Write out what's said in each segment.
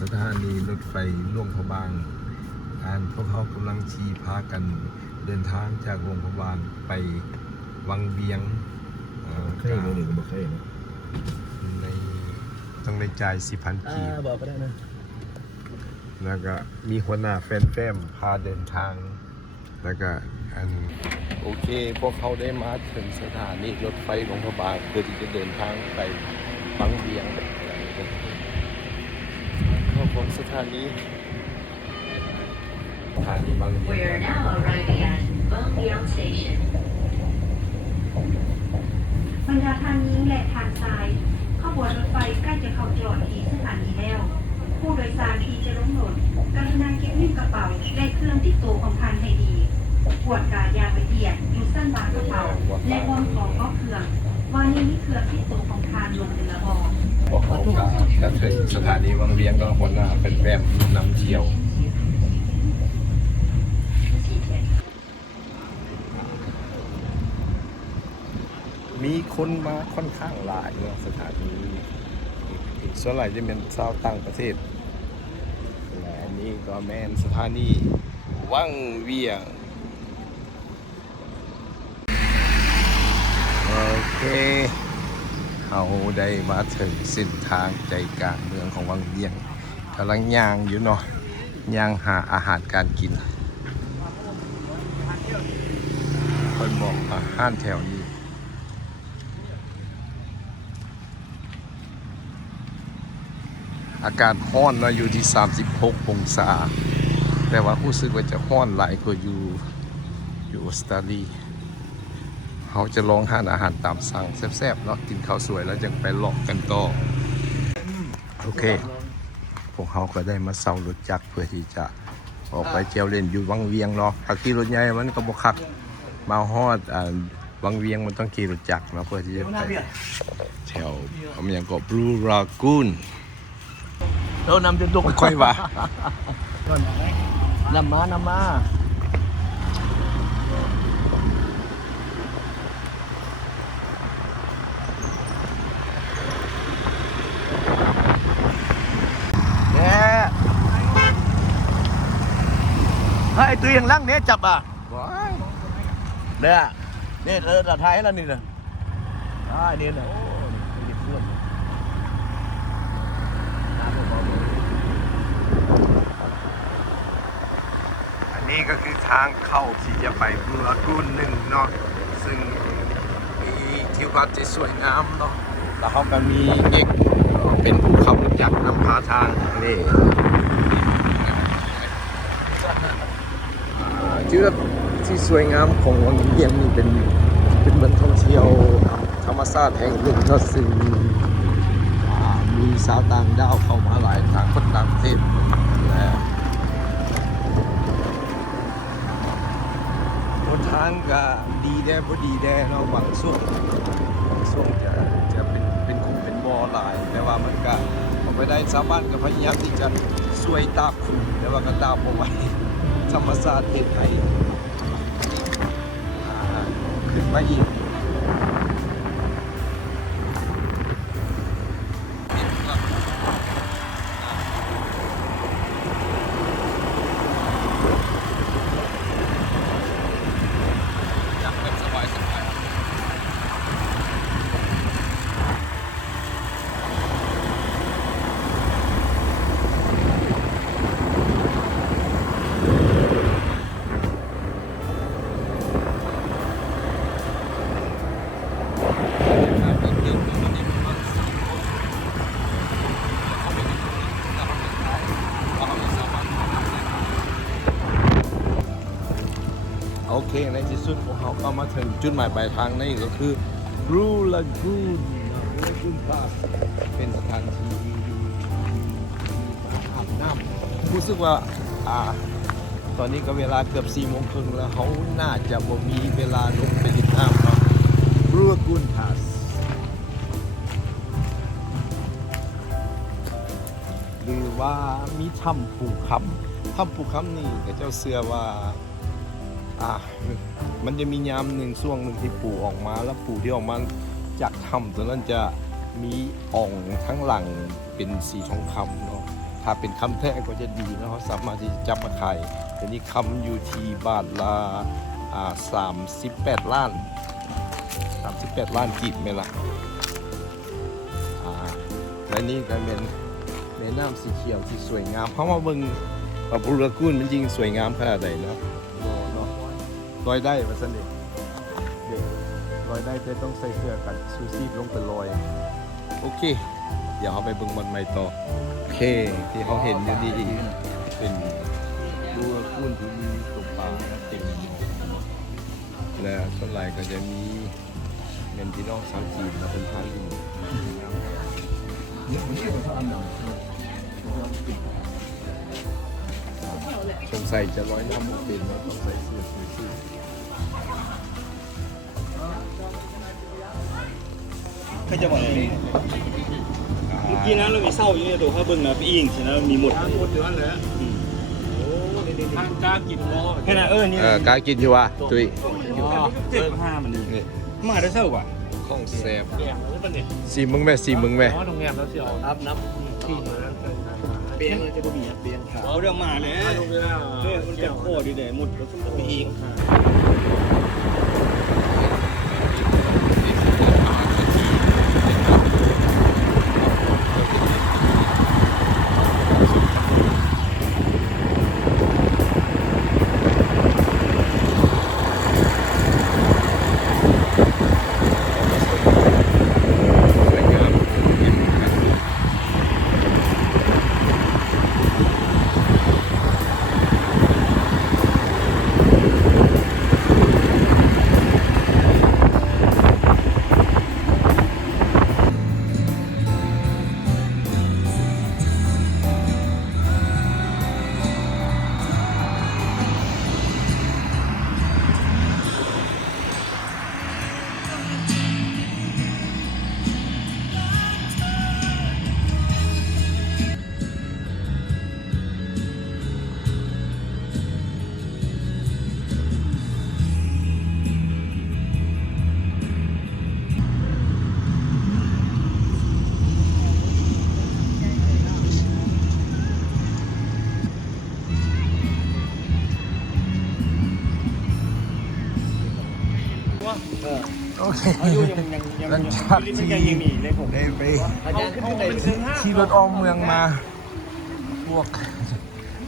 สถานีรถไฟหลวงพระบางพวกเขากำลังชี้พากันเดินทางจากโรงพยาบาลไปวังเวียงเคยเลยหรือไม่เคยนะในต้องได้จ่าย4,000 กีบบอกก็ได้นะแล้วก็มีหัวหน้าแฟนๆพาเดินทางแล้วก็โอเคพวกเขาได้มาถึงสถานีรถไฟหลวงพระบางเพื่อที่จะเดินทางไปวังเวียงเข้าของสถานีบางเวียง We are now arriving at Bangbiang Station. บรรดาทางยิงและทางซ้ายขบวนรถไฟใกล้จะเข้าจอดที่สถานีแล้ว ผู้โดยสารที่จะลงรถกรุณาเก็บเงินกระเป๋าและเครื่องติดตัวของท่านให้ดีขวดกายาละเอียดอยู่สั้นบางกระเป๋าและวางของก็เครื่องวางนี้เครื่องติดตัวของท่านลงในระบอบ เขาก็ถึงสถานีวังเวียงก็หัวหน้าแฟนๆนำเที่ยวมีคนมาค่อนข้างหลายนะสถานีส่วนใหญ่จะเป็นชาวต่างประเทศและอันนี้ก็แมนสถานีวังเวียงโอเคเราได้มาถึงเส้นทางใจกลางเมืองของวังเวียงกำลังย่างอยู่เนาะย่างหาอาหารการกินคนบอกอาหารแถวนี้อากาศร้อนนะอยู่ที่36 องศาแต่ว่ารู้สึกว่าจะร้อนหลายกว่าอยู่ออสเตรเลียเขาจะลองหาอาหารตามสั่งแซ่บๆเนาะกินข้าวสวยแล้วยังไปหลอกกันต่อโอเคพวกเขาก็ได้มาเซารถจักรเพื่อที่จะออกไปเที่ยวเล่นอยู่วังเวียงเนาะถ้าขี่รถใหญ่มันก็บ่คักมาฮอดวังเวียงมันต้องขี่รถจักรเนาะเพื่อที่จะไปแถวมันยังก็บลูรากูนเรานำจนตุกค่อยว่า นำมาเนี่ยไอ้ตัวยังลังเนี้ยจับอ่ะเนี่ยนี่เธอจะไทยแล้วนี่เลยนี่นะโอ้ยเพื่อนนี่ก็คือทางเข้าที่จะไปบลูรากูน1เนาะซึ่งมีทิวทัศน์ที่สวยงามเนาะแล้วเขาก็มีเอกเป็นภูเขาจักรนำพาทางนี่ทิวทัศน์ที่สวยงามของวังเวียงนี่เป็นเมืองท่องเที่ยวธรรมชาติแห่งหนึ่งเนาะซึ่งมีชาวต่างดาวเข้ามาหลายทางคนต่างประเทศและทางก็ดีแด้พอดีแด้เนาะบางช่วงจะเป็นขุมเป็นบ่อหลายแต่ว่ามันก็ออกไปได้ชาวบ้านก็พยายามที่จะช่วยตาขุมแต่ว่าก็ตามเอาไว้ธรรมชาติเทศไทยขึ้นมาอีกโอเคในที่สุดพวกเขาก็มาถึงจุดหมายปลายทางนี่ก็คือบลูรากูนพาร์คเป็นสถานที่อาบน้ำรู้สึกว่าตอนนี้ก็เวลาเกือบ4 โมงครึ่งแล้วเขาน่าจะบ่มีเวลาลงไปเล่นน้ำเนาะบลูรากูนพาร์คหรือว่ามีถ้ำปู่คำนี่แต่เจ้าเสือว่ามันจะมียามหนึ่งช่วงหนึ่งที่ปู่ออกมาแล้วปู่ที่ออกมาจากถ้ำตอนนั้นจะมีอ่องทั้งหลังเป็นสีทองคำเนาะ ถ้าเป็นคำแท้ก็จะดีนะเขาสามารถที่จะจับมาขายแต่นี่คำอยู่ที่บาทละ38 ล้านกีบไหมล่ะและนี่ก็เป็นแม่น้ำสีเขียวที่สวยงามเพราะว่าเบิ่งว่าบุรกูลมันจริงสวยงามขนาดไหนเนาะลอยได้มาสนิทเดี๋ยวลอยได้แต่ต้องใส่เสื้อกันซูซี่ลงไปลอยโอเคเดี๋ยวเขาไปเบิ่งมันใหม่ต่อโอเคที่เขาเห็นอยู่ดีเป็นบุรกูลที่มีตกปลาเต็มและส่วนใหญ่ก็จะมีเมนพี่น้องสาวจีนมาเป็นพายุสงสัยจะร้อยน้ำเป็นแล้วต้องใส่เสื้อชูชีพ ก็จะบอกเองเมื่อกี้นะเรามีเศร้าอยู่ในตัวข้าเบิ้งนะพี่อิงใช่ไหมมีหมดอยู่นั่นเลยทางกากินวอแค่นั้นนี่ กล้ากินใช่ปะตุ้ย 7.5มันนี่มาได้เศร้ากว่า ของแซ่บสีมึงแม่สีมึงแม่ นับเปียงจะบ่มีเปียงขาเอาเรื่องมาเลยมันจะโคตรดีเลยหมดแล้วพี่อิง สวยงามโอเคหลังจากที่ได้ไปขี่รถออกเมืองมาพวก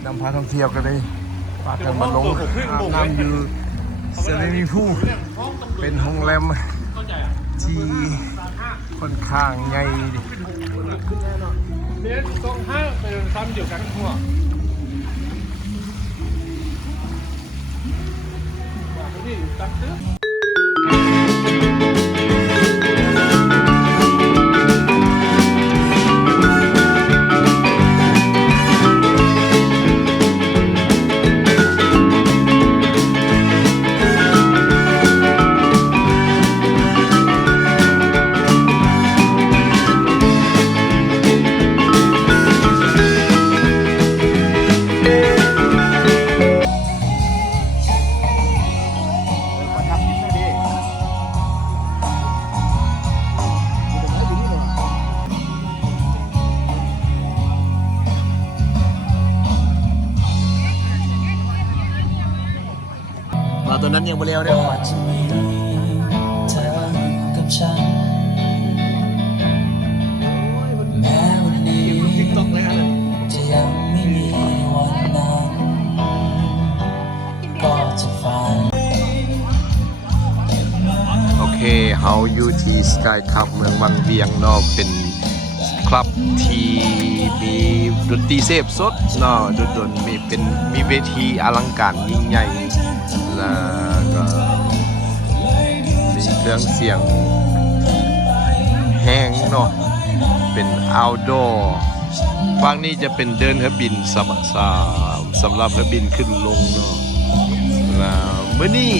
นำพาท่องเที่ยวก็ได้พากันมาลงอาบน้ำอยู่เซเลนีพูเป็นโรงแรมที่ค่อนข้างใหญ่มาตัวนั้นยังบ่เร็วเด้อ จะมีเธอกับฉันแม้วันนี้จะยังไม่มีวันนั้นก็จะฝัน โอเคเฮาอยู่ที่สกายคลับเมืองวังเวียงเนาะเป็นคลับที่มีดนตรีเสพสดเนาะดนมีเวทีอลังการยิ่งใหญ่แล้วก็มีเครื่องเสียงแห้งเนาะเป็น outdoor ฝั่งนี้จะเป็นเดินเรือบินสำหรับเรือบินขึ้นลงเนาะแล้วมื้อนี้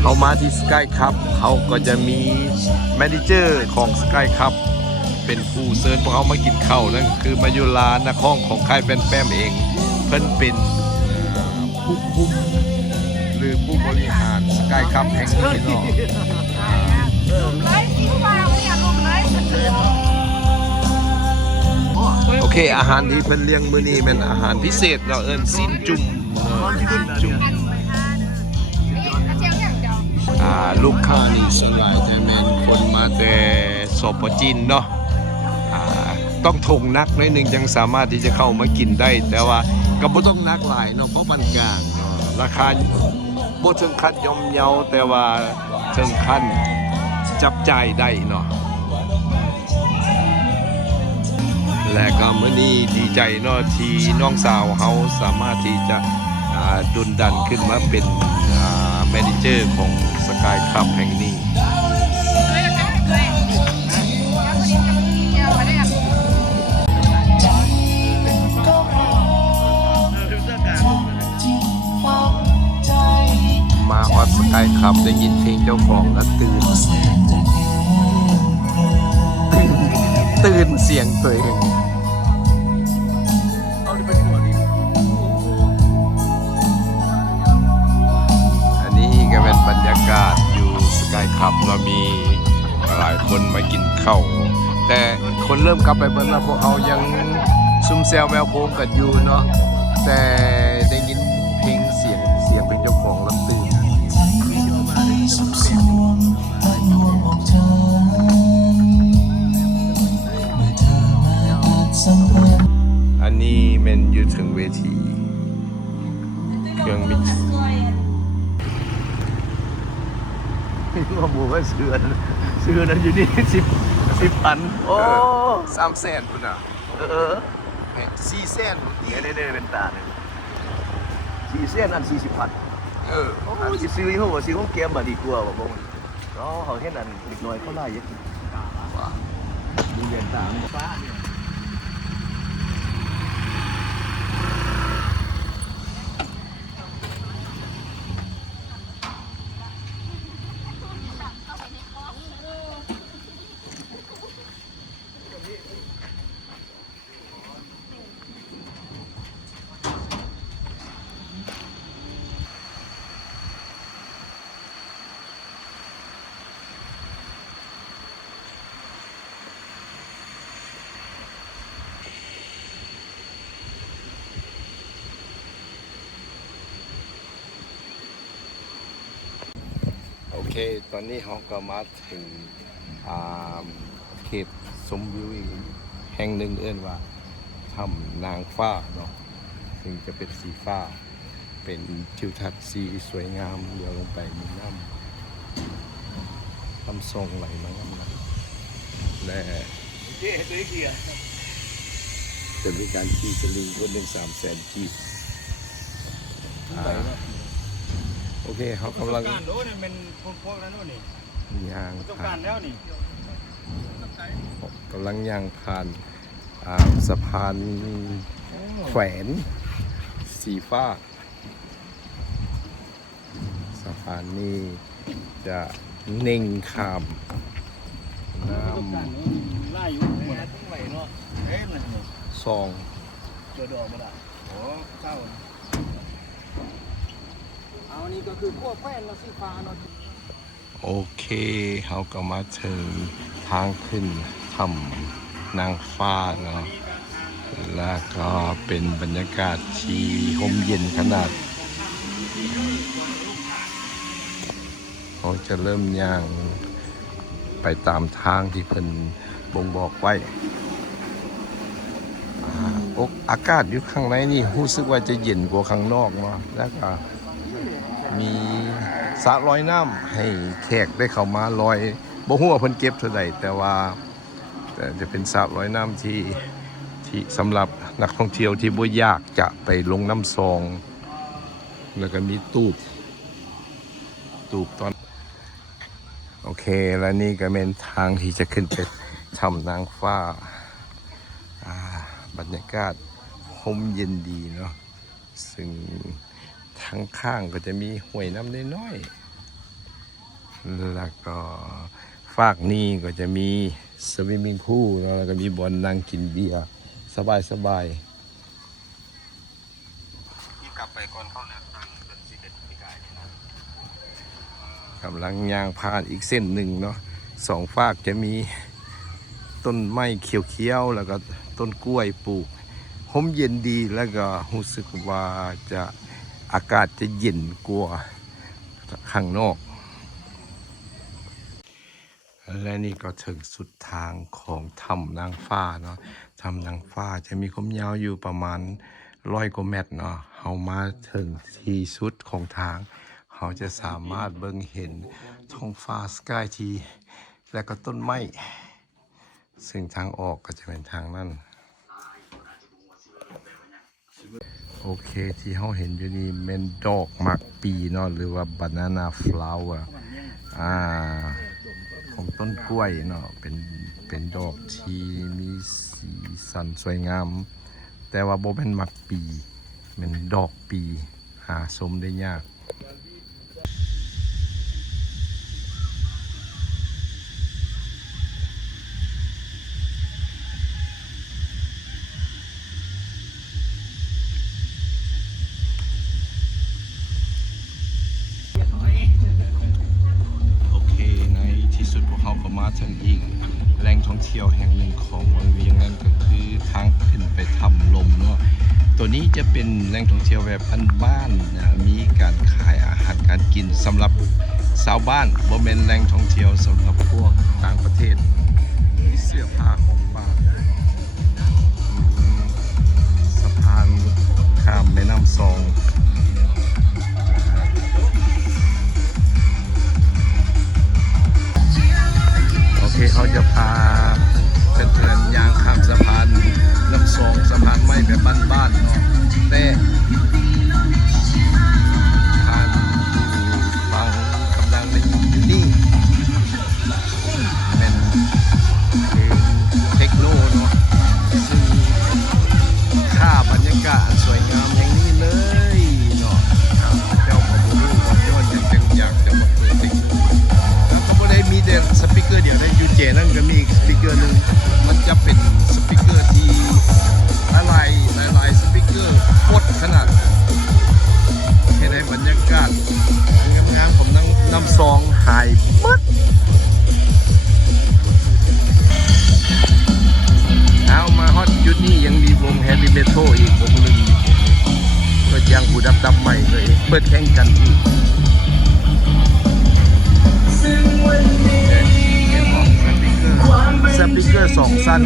เขามาที่สกายคัพเขาก็จะมีแมเนเจอร์ของสกายคัพเป็นผู้เชิญพวกเขามากินข้าวนั่นคือมายุลานักห้องของค่ายแป้มเองเพิ่นเป็นผู้คุมหรือผู้บริหารสกายคัพแห่งนี้เนาะโอเค อาหารที่เพิ่นเลี้ยงมื้อนี้เป็นอาหารพิเศษเนาะเอิ้นซีนจุ่มจุ่มลูกค้านี่สลายแต่แม่นคนมาแต่สปจีนเนาะต้องทงนักหน่อยหนึงยังสามารถที่จะเข้ามากินได้ แต่ว่าก็บ่ต้องนักหลายเนาะเพราะมันกลางราคาบ่ถึงขั้นย่อมเยาแต่ว่าถึงขั้นจับจ่ายได้เนาะและก็มื้อนี้ดีใจเนาะที่น้องสาวเฮาสามารถที่จะดุลดันขึ้นมาเป็นแมเนเจอร์ของสกายคลับแห่งนี้มาฮอตสกายคลับได้ยินเพลงเจ้าของแล้วตื่นเสียงตัวเองอันนี้ก็เป็นบรรยากาศอยู่สกายคลับเรามีหลายคนมากินข้าวแต่คนเริ่มกลับไปเบิ่งแล้วพวกเขายังซุ่มแซวแมวโพงกันอยู่เนาะแต่ได้ยินเพลงเสียงเป็นเจ้าของแล้วตื่นอันนี้มันอยู่ถึงเวทีเครื่องมิกซ์ข้อมูลว่าซื้อนั้นอยู่นี่10,000โอ้300,000พุ่นน่ะ400,000เนี่ยเป็นตาเนี่ย400,000อัน40,000สิซื้อยี่ห้อซื้อของเกมบ่ดีกว่าบ่บ่เขาเห็นอันเด็กน้อยเขาไล่ยักดูเรียนตามฟ้าเนี่ยโอเคตอนนี้เราก็มาถึงเขตชมวิวอีกแห่งหนึ่งเอิ้นว่าถ้ำนางฟ้าเนาะซึ่งจะเป็นสีฟ้าเป็นทิวทัศน์สีสวยงามเลี้ยวลงไปมีน้ำทรงไหลมาน้ำและจะมีการขี่สลิงคนหนึ่ง300,000กีบโอเคเขากำลัง การโน้นเป็นพวกนั้นโน่นนี่ ย่าง ต้อง ผ่า การ น แล้วนี่ กำลังย่างผ่านสะพานแขวนสีฟ้าสะพานนี้จะเน่งข้ามน้ ต้องการโน้นไล่อยู่หมดต้องไหวเนาะเอ๊ะมัน ำซอง เจอดอกมาละ โอ้เศร้าเอานี่ก็คือพวกแป้นเราสีฟ้าเนาะ โอเคเขาก็มาถึงทางขึ้นถ้ำนางฟ้าเนาะแล้วก็เป็นบรรยากาศที่ร่มเย็นขนาดเขาจะเริ่มย่างไปตามทางที่เพิ่นบ่งบอกไว้อากาศอยู่ข้างในนี่รู้สึกว่าจะเย็นกว่าข้างนอกเนาะแล้วก็มีสระลอยน้ำให้แขกได้เข้ามาลอยบ่ฮู้ว่าเพิ่นเก็บเท่าใดแต่จะเป็นสระลอยน้ำที่สำหรับนักท่องเที่ยวที่บ่อยากจะไปลงน้ำซองแล้วก็มีตูบตอนโอเคแล้วนี่ก็เป็นทางที่จะขึ้นไปถ้ำนางฟ้าบรรยากาศร่มเย็นดีเนาะซึ่งทั้งข้างก็จะมีห้วยน้ำน้อยๆแล้วก็ฝากนี้ก็จะมีสวิมมิ่งพูลแล้วก็มีบ่อนนั่งกินเบียร์สบายนี่กลับไปก่อนเข้าแล้วทางเป็น11ปีกายนี่นะกำลังย่างผ่านอีกเส้นหนึ่งเนาะ2 ฝากจะมี ต้นไม้เขียวๆแล้วก็ต้นกล้วยปลูกห่มเย็นดีแล้วก็รู้สึกว่าจะอากาศจะเย็นกว่าข้างนอก และนี่ก็ถึงสุดทางของถ้ำนางฟ้าเนาะถ้ำนางฟ้าจะมีความยาวอยู่ประมาณ100 กว่าเมตรเนาะเรามาถึงที่สุดของทางเราจะสามารถเบิ่งเห็นท้องฟ้าสกายทีและก็ต้นไม้ซึ่งทางออกก็จะเป็นทางนั้นโอเคที่เราเห็นอยู่นี่เป็นดอกมักปีเนาะหรือว่า banana flower ของต้นกล้วยเนาะเป็นดอกที่มีสีสันสวยงามแต่ว่าบ่เป็นมักปีเป็นดอกปีหาชมได้ยากโอเคในที่สุดพวกเขาก็มาถึงอีกแหล่งท่องเที่ยวแห่งหนึ่งของวังเวียงนั่นก็คือทางขึ้นไปถ้ำลมเนาะตัวนี้จะเป็นแหล่งท่องเที่ยวแบบบ้านๆนะมีการขายอาหารการกินสำหรับชาวบ้านบ่แม่นแหล่งท่องเที่ยวสำหรับพวกต่างประเทศมีเสื้อผ้าของฝากสะพานข้ามแม่น้ำซองโอเคเขาจะพาเพื่อนๆย่างข้ามสะพานน้ำซองสะพานไม้แบบบ้านๆเนาะแต่ทางฟังกำลังได้ยินอยู่นี่เป็นเพลงเทคโนเนาะซึ่งค่าบรรยากาศสวยงามอย่างนี้เลยเนาะเจ้าของบูรูบอกย้อนยังอยากจะมาเปิดเทคโนแล้วก็ไม่ได้มีแต่สปีกเกอร์เดียวนะยูเจนั่นก็มีสปีกเกอร์หนึ่งมันจะเป็นสปีกเกอร์ที่หลายสปีกเกอร์โคตรขนาดให้ได้บรรยากาศงามๆของน้ำซองหายมัดเอามาฮอตยุดนี้ยังมีวงแฮร์รี่เมโทอีกวงหนึ่งเปิดยางหูดับใหม่เลยเปิดแข่งกันอีกสปีกเกอร์2 สั้น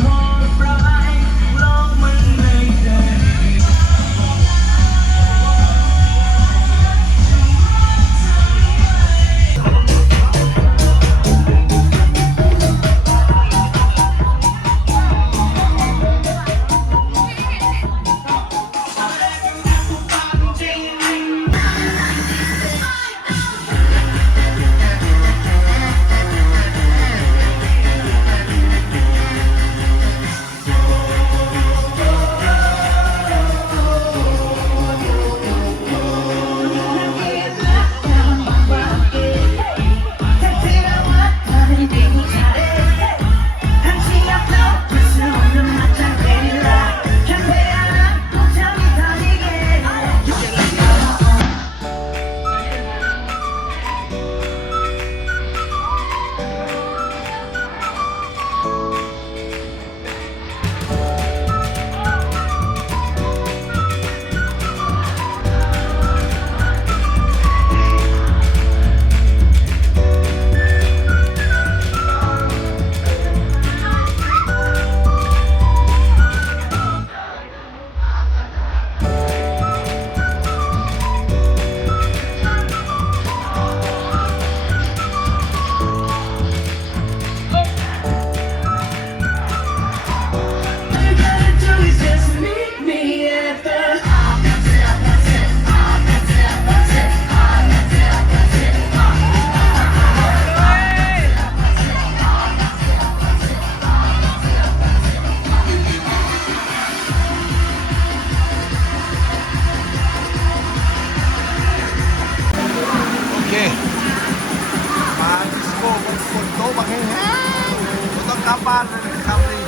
มาดิสโก้บนโต๊ะมาแห้งๆไม่ต้องกลับบ้านเลยครับนี่